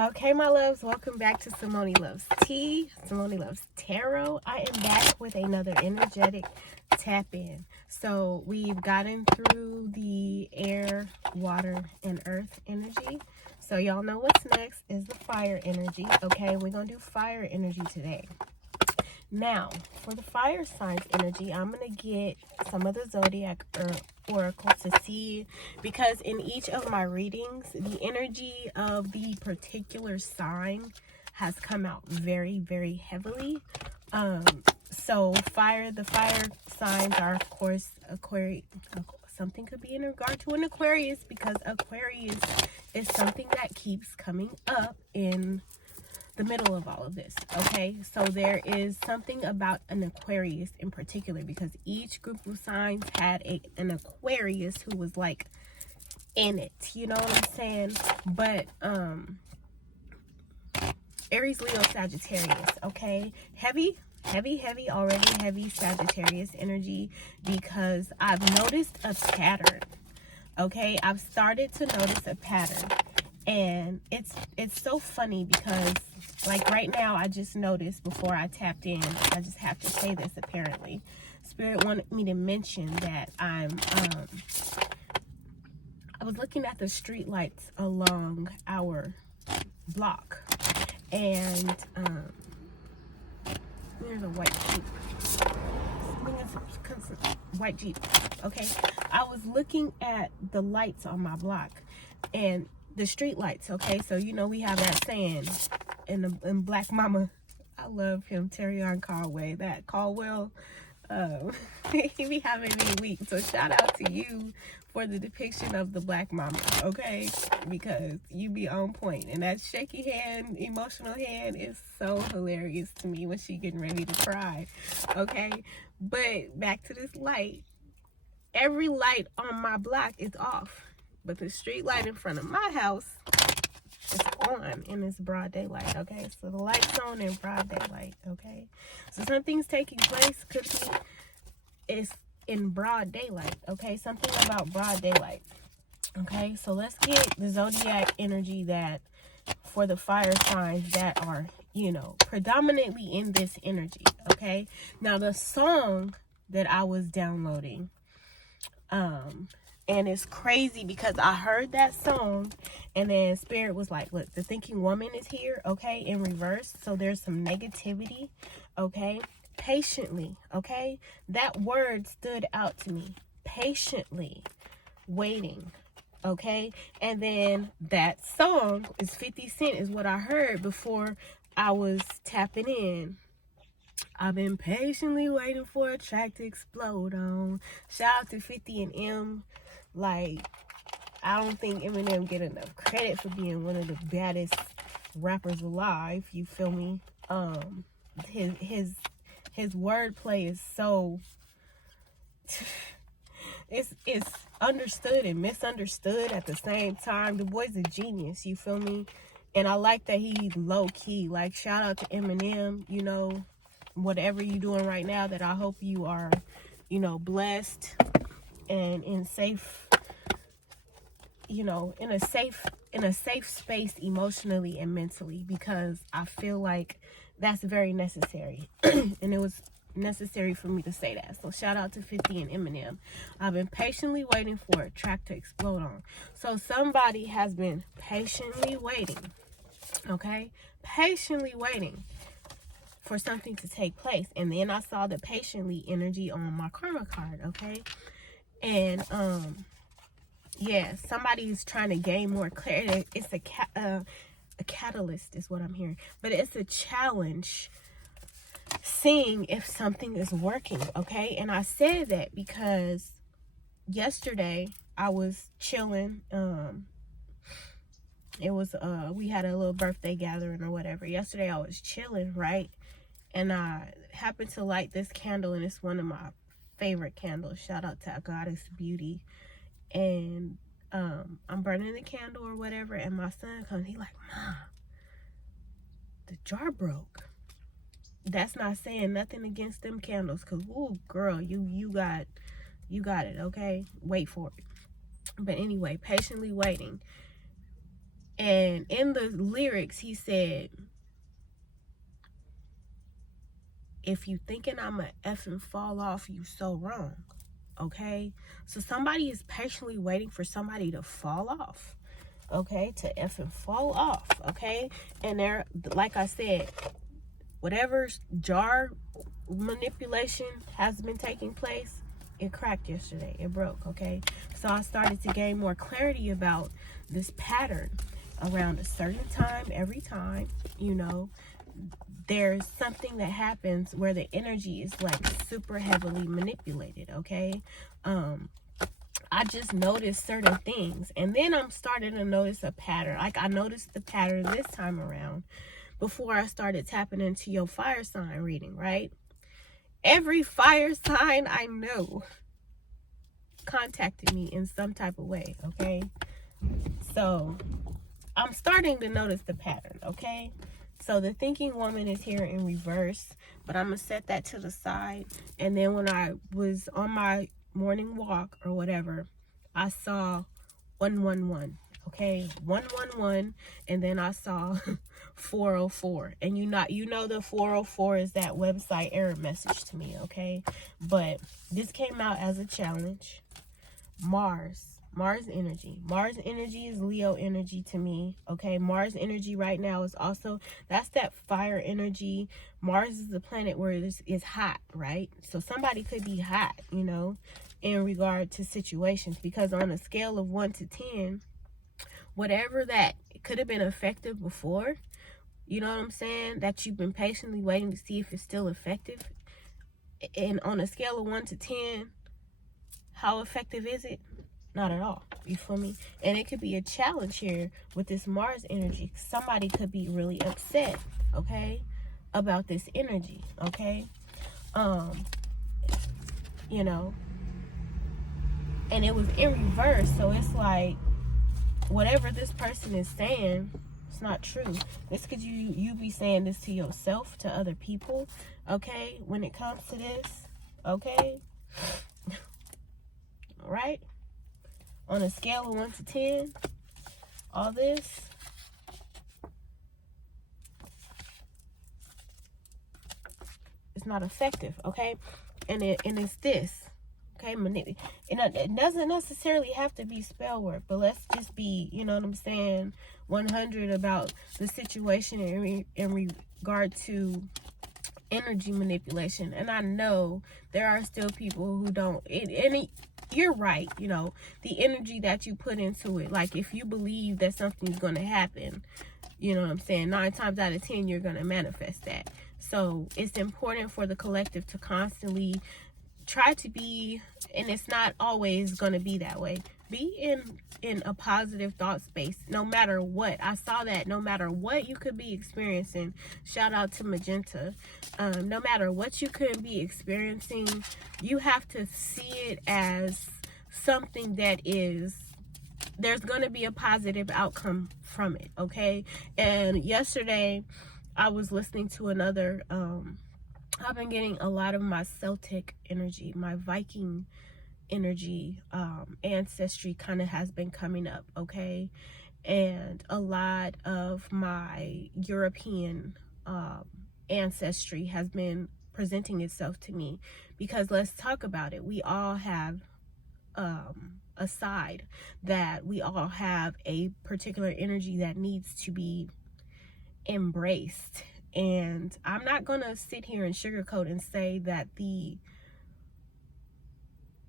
Okay, my loves, welcome back to Cimone Loves Tea, Cimone Loves Tarot. I am back with another energetic tap in. So we've gotten through the air, water, and earth energy. So y'all know what's next is the fire energy. Okay, we're going to do fire energy today. Now, for the fire signs energy, I'm going to get some of the zodiac oracles to see, because in each of my readings, the energy of the particular sign has come out very, very heavily. So the fire signs are, of course, Aquarius. Something could be in regard to an Aquarius, because Aquarius is something that keeps coming up in the middle of all of this. Okay, so there is something about an Aquarius in particular, because each group of signs had an Aquarius who was like in it, you know what I'm saying? But Aries, Leo, Sagittarius. Okay, heavy already, heavy Sagittarius energy, because I've noticed a pattern. Okay, I've started to notice a pattern, and it's so funny because, like, right now, I just noticed before I tapped in, I just have to say this, apparently. Spirit wanted me to mention that I was looking at the street lights along our block, and there's a white Jeep. White Jeep. Okay, I was looking at the lights on my block and the street lights. Okay, so you know we have that saying in Black Mama. I love him, Terrion Caldwell. That Caldwell, he be having me weak. So shout out to you for the depiction of the Black Mama, okay? Because you be on point. And that shaky hand, emotional hand is so hilarious to me when she getting ready to cry, okay? But back to this light. Every light on my block is off, but the street light in front of my house is on, and it's broad daylight. Okay, so the light's on in broad daylight. Okay, so something's taking place. Could be it's in broad daylight. Okay, something about broad daylight. Okay, so let's get the zodiac energy that for the fire signs that are, you know, predominantly in this energy. Okay, now the song that I was downloading, and it's crazy because I heard that song and then Spirit was like, look, the thinking woman is here, okay, in reverse. So there's some negativity, okay? Patiently, okay? That word stood out to me. Patiently waiting, okay? And then that song is 50 Cent is what I heard before I was tapping in. I've been patiently waiting for a track to explode on. Shout out to 50 and M. Like, I don't think Eminem get enough credit for being one of the baddest rappers alive. You feel me? His wordplay is so it's understood and misunderstood at the same time. The boy's a genius. You feel me? And I like that he's low key. Like, shout out to Eminem. You know, whatever you're doing right now, that I hope you are, you know, blessed and in safe, you know, in a safe space emotionally and mentally, because I feel like that's very necessary. And it was necessary for me to say that. So shout out to 50 and Eminem. I've been patiently waiting for a track to explode on. So somebody has been patiently waiting, okay? Patiently waiting for something to take place. And then I saw the patiently energy on my karma card, okay? And yeah, somebody's trying to gain more clarity. It's a catalyst is what I'm hearing, but it's a challenge seeing if something is working, okay? And I said that because yesterday I was chilling. It was we had a little birthday gathering or whatever. Yesterday I was chilling, right? And I happened to light this candle, and it's one of my favorite candles. Shout out to Goddess Beauty. And I'm burning the candle or whatever, and my son comes. He like, Mom, the jar broke. That's not saying nothing against them candles, cause ooh, girl, you got it, okay? Wait for it. But anyway, patiently waiting. And in the lyrics, he said, if you thinking I'ma effing fall off, you so wrong. Okay? So somebody is patiently waiting for somebody to fall off. Okay? To effing fall off. Okay? And there, like I said, whatever jar manipulation has been taking place, it cracked yesterday. It broke. Okay? So I started to gain more clarity about this pattern around a certain time, every time, you know, there's something that happens where the energy is like super heavily manipulated. Okay? I just noticed certain things, and then I'm starting to notice a pattern. Like I noticed the pattern this time around before I started tapping into your fire sign reading, right? Every fire sign I know contacted me in some type of way. Okay? So I'm starting to notice the pattern. Okay? So the thinking woman is here in reverse, but I'm gonna set that to the side. And then when I was on my morning walk or whatever, I saw 111. Okay, 111, and then I saw 404. And you know the 404 is that website error message to me. Okay, but this came out as a challenge. Mars energy. Mars energy is Leo energy to me. Okay, Mars energy right now is also, that's that fire energy. Mars is the planet where it is hot, right? So somebody could be hot, you know, in regard to situations, because on a scale of 1 to 10, whatever that could have been effective before, you know what I'm saying, that you've been patiently waiting to see if it's still effective, and on a scale of 1 to 10, how effective is it? Not at all. You feel me? And it could be a challenge here with this Mars energy. Somebody could be really upset, okay, about this energy, okay? You know, and it was in reverse, so it's like whatever this person is saying, it's not true. This could you be saying this to yourself, to other people, okay, when it comes to this, okay? All right? On a scale of 1 to 10, all this, it's not effective, okay? And it's this, okay? It doesn't necessarily have to be spell work, but let's just be, you know what I'm saying, 100 about the situation in regard to energy manipulation. And I know there are still people who don't, you're right, you know, the energy that you put into it, like if you believe that something's going to happen, you know what I'm saying, 9 times out of 10 you're going to manifest that. So it's important for the collective to constantly try to be, and it's not always going to be that way, be in a positive thought space no matter what. I saw that no matter what you could be experiencing, shout out to Magenta, no matter what you could be experiencing, you have to see it as something that is, there's going to be a positive outcome from it, okay? And yesterday I was listening to another, I've been getting a lot of my Celtic energy, my Viking energy, ancestry kind of has been coming up, okay? And a lot of my European ancestry has been presenting itself to me, because let's talk about it. We all have a side, that we all have a particular energy that needs to be embraced. And I'm not gonna sit here and sugarcoat and say that the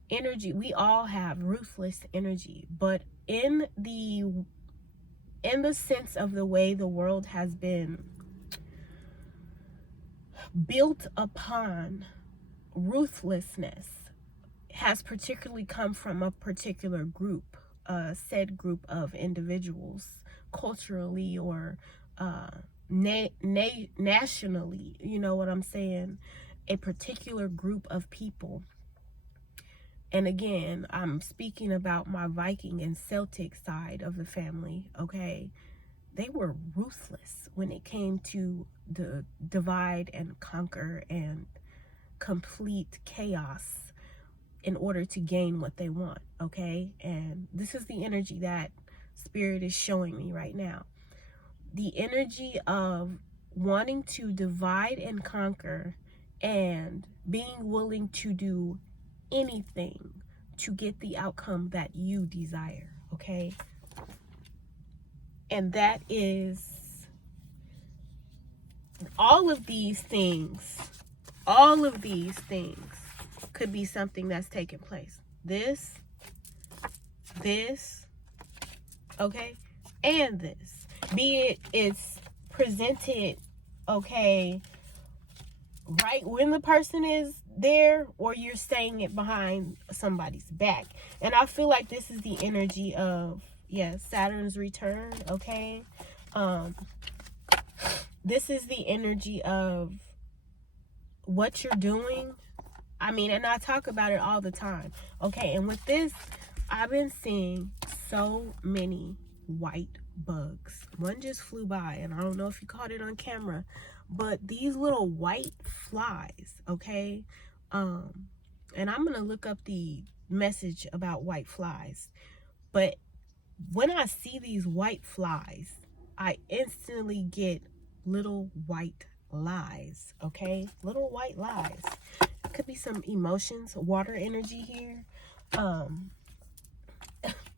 energy, we all have ruthless energy, but in the sense of the way the world has been built upon, ruthlessness has particularly come from a particular group, said group of individuals, culturally or nationally, you know what I'm saying, a particular group of people. And again, I'm speaking about my Viking and Celtic side of the family, okay? They were ruthless when it came to the divide and conquer and complete chaos in order to gain what they want, okay? And this is the energy that Spirit is showing me right now. The energy of wanting to divide and conquer and being willing to do anything to get the outcome that you desire, okay? And that is all of these things could be something that's taking place. This, okay, and this. Be it it's presented, okay, right when the person is there, or you're saying it behind somebody's back. And I feel like this is the energy of, Saturn's return, okay? This is the energy of what you're doing. I mean, and I talk about it all the time, okay? And with this, I've been seeing so many white bugs. One just flew by, and I don't know if you caught it on camera, but these little white flies, okay? And I'm gonna look up the message about white flies. But when I see these white flies, I instantly get little white lies, okay? Little white lies. Could be some emotions, water energy here.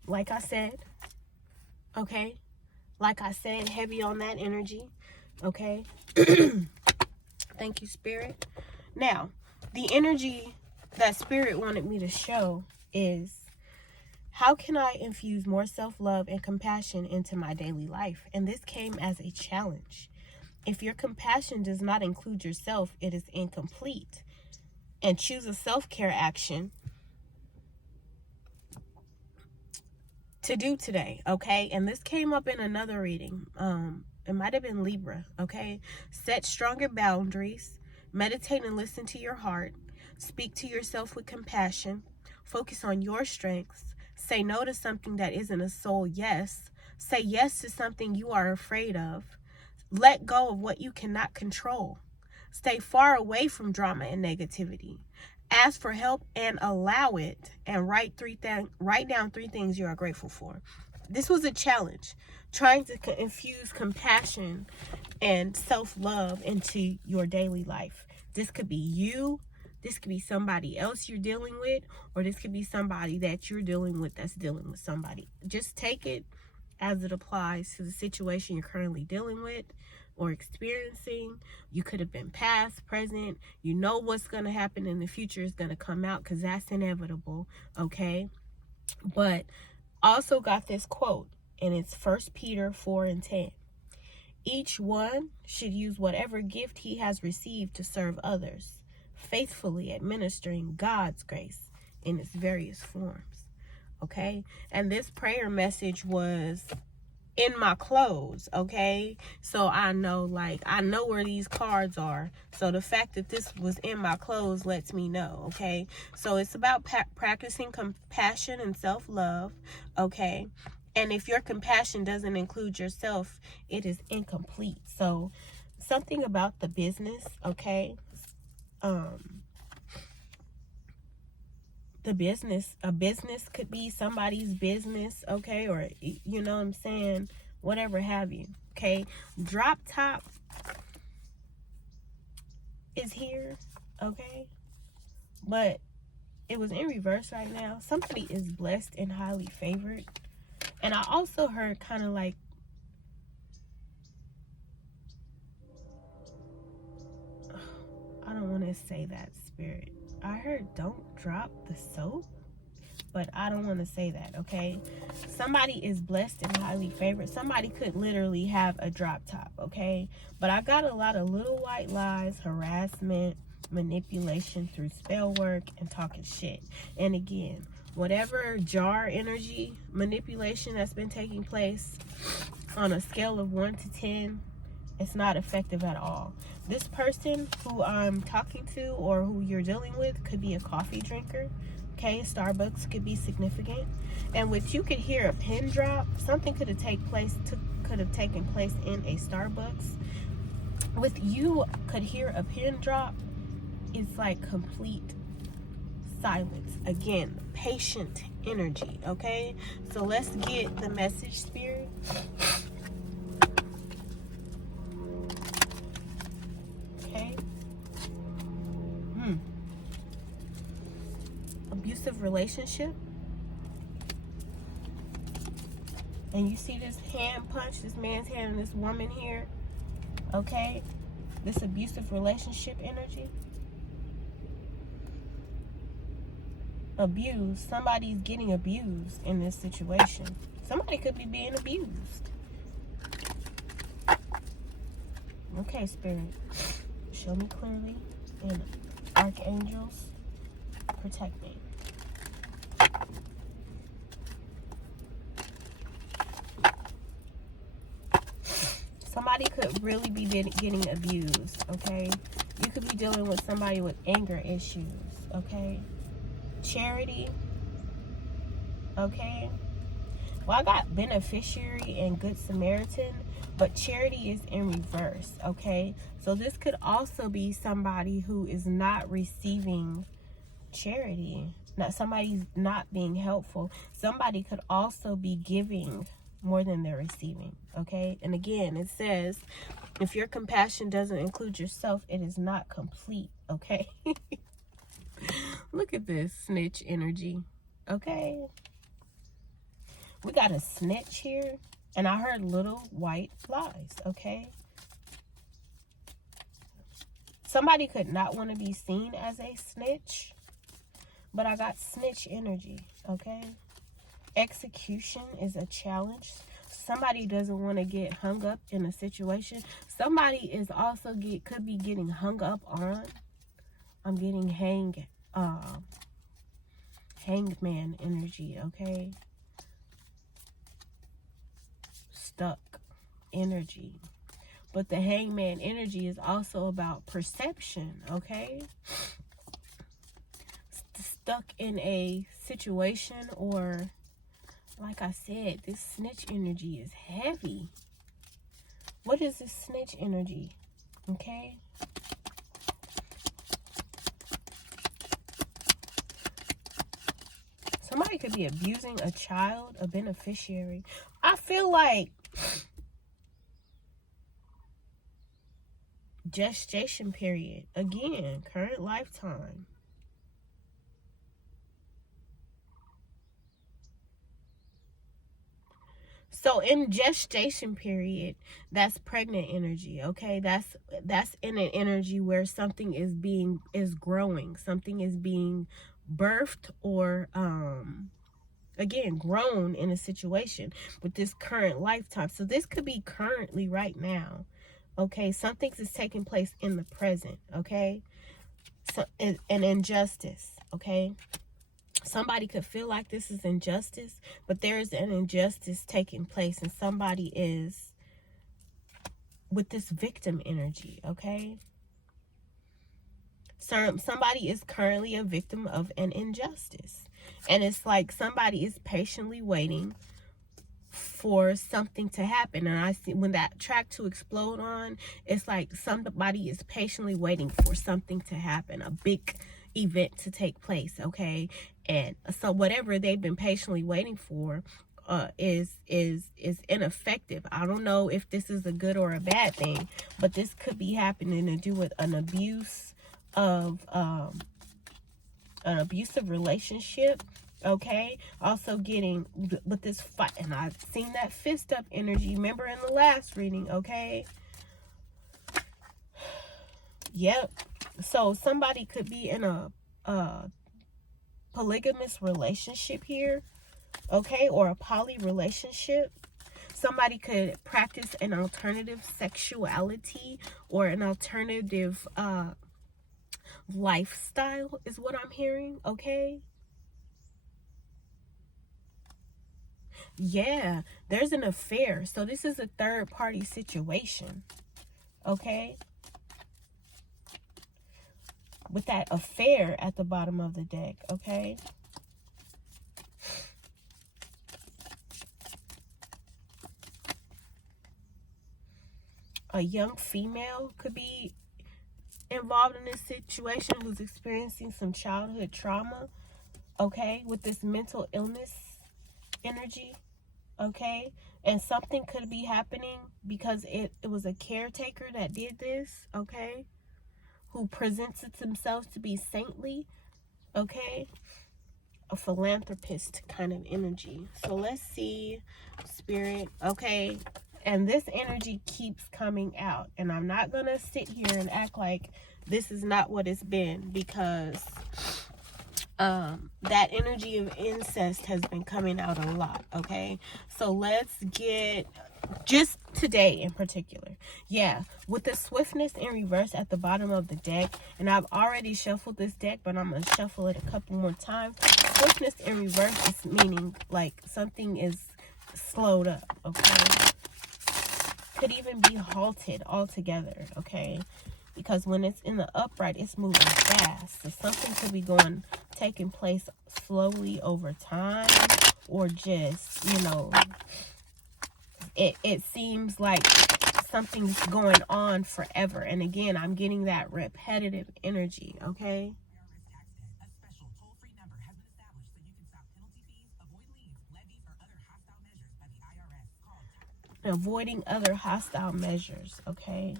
Like I said, okay? Like I said, heavy on that energy, okay? Thank you, Spirit. Now, the energy that Spirit wanted me to show is, how can I infuse more self-love and compassion into my daily life? And this came as a challenge. If your compassion does not include yourself, it is incomplete. And choose a self-care action to do today, okay? And this came up in another reading. It might have been Libra, okay? Set stronger boundaries. Meditate and listen to your heart. Speak to yourself with compassion. Focus on your strengths. Say no to something that isn't a soul yes. Say yes to something you are afraid of. Let go of what you cannot control. Stay far away from drama and negativity. Ask for help and allow it. And write down 3 things you are grateful for. This was a challenge, trying to infuse compassion and self-love into your daily life. This could be you. This could be somebody else you're dealing with, or this could be somebody that you're dealing with that's dealing with somebody. Just take it as it applies to the situation you're currently dealing with or experiencing. You could have been past, present. You know what's going to happen in the future is going to come out, because that's inevitable, okay? But also got this quote, and it's 1 Peter 4:10. Each one should use whatever gift he has received to serve others, faithfully administering God's grace in its various forms, okay? And this prayer message was in my clothes, okay? So I know where these cards are. So the fact that this was in my clothes lets me know, okay? So it's about practicing compassion and self-love, okay? And if your compassion doesn't include yourself, it is incomplete. So something about the business, okay? A business could be somebody's business, okay? Or, you know what I'm saying? Whatever have you, okay? Drop top is here, okay? But it was in reverse right now. Somebody is blessed and highly favored. And I also heard kind of like, I don't want to say that, Spirit. I heard don't drop the soap, but I don't want to say that, okay? Somebody is blessed and highly favored. Somebody could literally have a drop top, okay? But I got a lot of little white lies, harassment, manipulation through spell work, and talking shit. And again, whatever jar energy manipulation that's been taking place, on a scale of 1 to 10, it's not effective at all. This person who I'm talking to or who you're dealing with could be a coffee drinker, okay? Starbucks could be significant. And with you could hear a pin drop. Something could have taken place in a Starbucks. With you could hear a pin drop, it's like complete silence. Again, patient energy, okay? So let's get the message, Spirit. Okay. Abusive relationship. And you see this hand punch, this man's hand and this woman here, okay? This abusive relationship energy. Abused. Somebody's getting abused in this situation. Somebody could be being abused. Okay, Spirit. Show me clearly. And archangels, protect me. Somebody could really be getting abused, okay? You could be dealing with somebody with anger issues, okay? Charity, okay? Well, I got beneficiary and good Samaritan, but charity is in reverse, okay? So this could also be somebody who is not receiving charity. Not somebody's not being helpful. Somebody could also be giving more than they're receiving, okay? And again, it says, if your compassion doesn't include yourself, it is not complete, okay? Look at this snitch energy, okay? We got a snitch here, and I heard little white flies, okay? Somebody could not want to be seen as a snitch, but I got snitch energy, okay? Execution is a challenge. Somebody doesn't want to get hung up in a situation. Somebody is also could be getting hung up on. I'm getting hangman energy, okay? Stuck energy. But the hangman energy is also about perception, okay? Stuck in a situation, or like I said, this snitch energy is heavy. What is this snitch energy? Okay. Somebody could be abusing a child, a beneficiary. I feel like gestation period. Again, current lifetime. So in gestation period, that's pregnant energy, okay? That's in an energy where something is growing, something is being birthed, or again, grown in a situation with this current lifetime. So this could be currently right now, okay? Something is taking place in the present, okay? So an injustice, okay? Somebody could feel like this is injustice, but there is an injustice taking place, and somebody is with this victim energy, okay? Somebody is currently a victim of an injustice, and it's like somebody is patiently waiting for something to happen. And I see when that track to explode on, it's like somebody is patiently waiting for something to happen, a big event to take place, okay? And so whatever they've been patiently waiting for is ineffective. I don't know if this is a good or a bad thing, but this could be happening to do with an abuse of an abusive relationship, okay? Also getting with this fight, and I've seen that fist up energy, remember in the last reading, okay? Yep. So somebody could be in a polygamous relationship here, okay, or a poly relationship. Somebody could practice an alternative sexuality or an alternative lifestyle is what I'm hearing, okay? Yeah, there's an affair. So this is a third party situation, okay? With that affair at the bottom of the deck, okay? A young female could be involved in this situation who's experiencing some childhood trauma, okay, with this mental illness energy, okay? And something could be happening because it was a caretaker that did this, okay? Who presents themselves to be saintly, okay? A philanthropist kind of energy. So let's see, Spirit, okay? And this energy keeps coming out. And I'm not going to sit here and act like this is not what it's been, because that energy of incest has been coming out a lot, okay? So let's get just today in particular. Yeah, with the swiftness in reverse at the bottom of the deck, and I've already shuffled this deck, but I'm going to shuffle it a couple more times. Swiftness in reverse is meaning like something is slowed up, okay? Could even be halted altogether, okay? Because when it's in the upright, it's moving fast. So something could be taking place slowly over time, or just, you know, it seems like something's going on forever. And again, I'm getting that repetitive energy, okay? Avoiding other hostile measures, okay?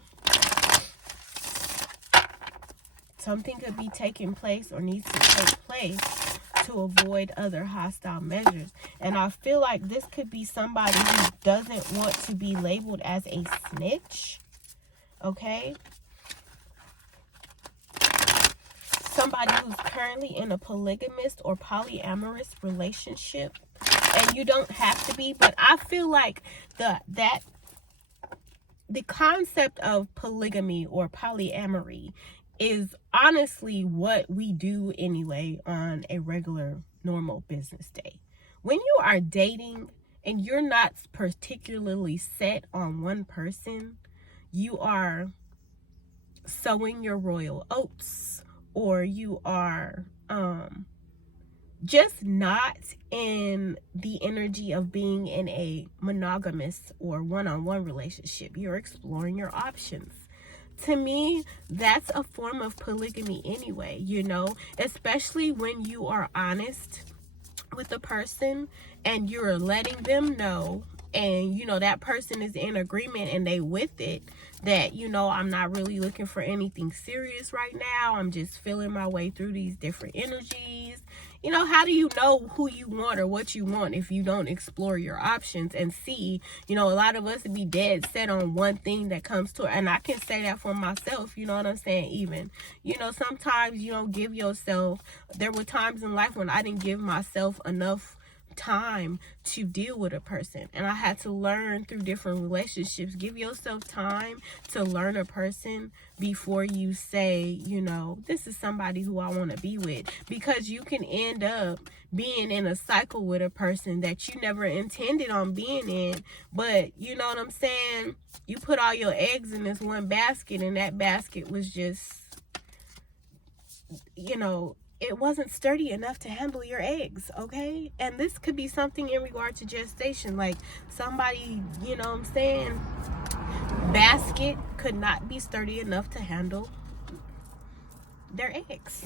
Something could be taking place or needs to take place to avoid other hostile measures. And I feel like this could be somebody who doesn't want to be labeled as a snitch, okay? Somebody who's currently in a polygamous or polyamorous relationship. And you don't have to be, but I feel like the concept of polygamy or polyamory is honestly what we do anyway on a regular, normal business day. When you are dating and you're not particularly set on one person, you are sowing your royal oats, or you are just not in the energy of being in a monogamous or one-on-one relationship. You're exploring your options. To me, that's a form of polygamy anyway, you know, especially when you are honest with the person and you're letting them know, and you know that person is in agreement and they with it, that, you know, I'm not really looking for anything serious right now. I'm just feeling my way through these different energies. You know, how do you know who you want or what you want if you don't explore your options and see? You know, a lot of us be dead set on one thing that comes to, and I can say that for myself, you know what I'm saying? Even, you know, sometimes you don't give yourself, there were times in life when I didn't give myself enough time to deal with a person, and I had to learn through different relationships. Give yourself time to learn a person before you say, you know, this is somebody who I want to be with, because you can end up being in a cycle with a person that you never intended on being in. But you know what I'm saying, you put all your eggs in this one basket, and that basket was just, you know, it wasn't sturdy enough to handle your eggs, okay? And this could be something in regard to gestation, like somebody, you know what I'm saying, basket could not be sturdy enough to handle their eggs.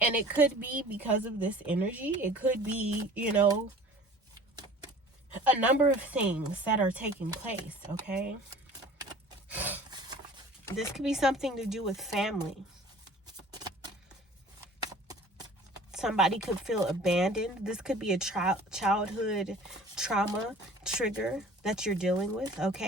And it could be because of this energy. It could be, you know, a number of things that are taking place, okay? This could be something to do with family. Somebody could feel abandoned. This could be a childhood trauma trigger that you're dealing with, okay?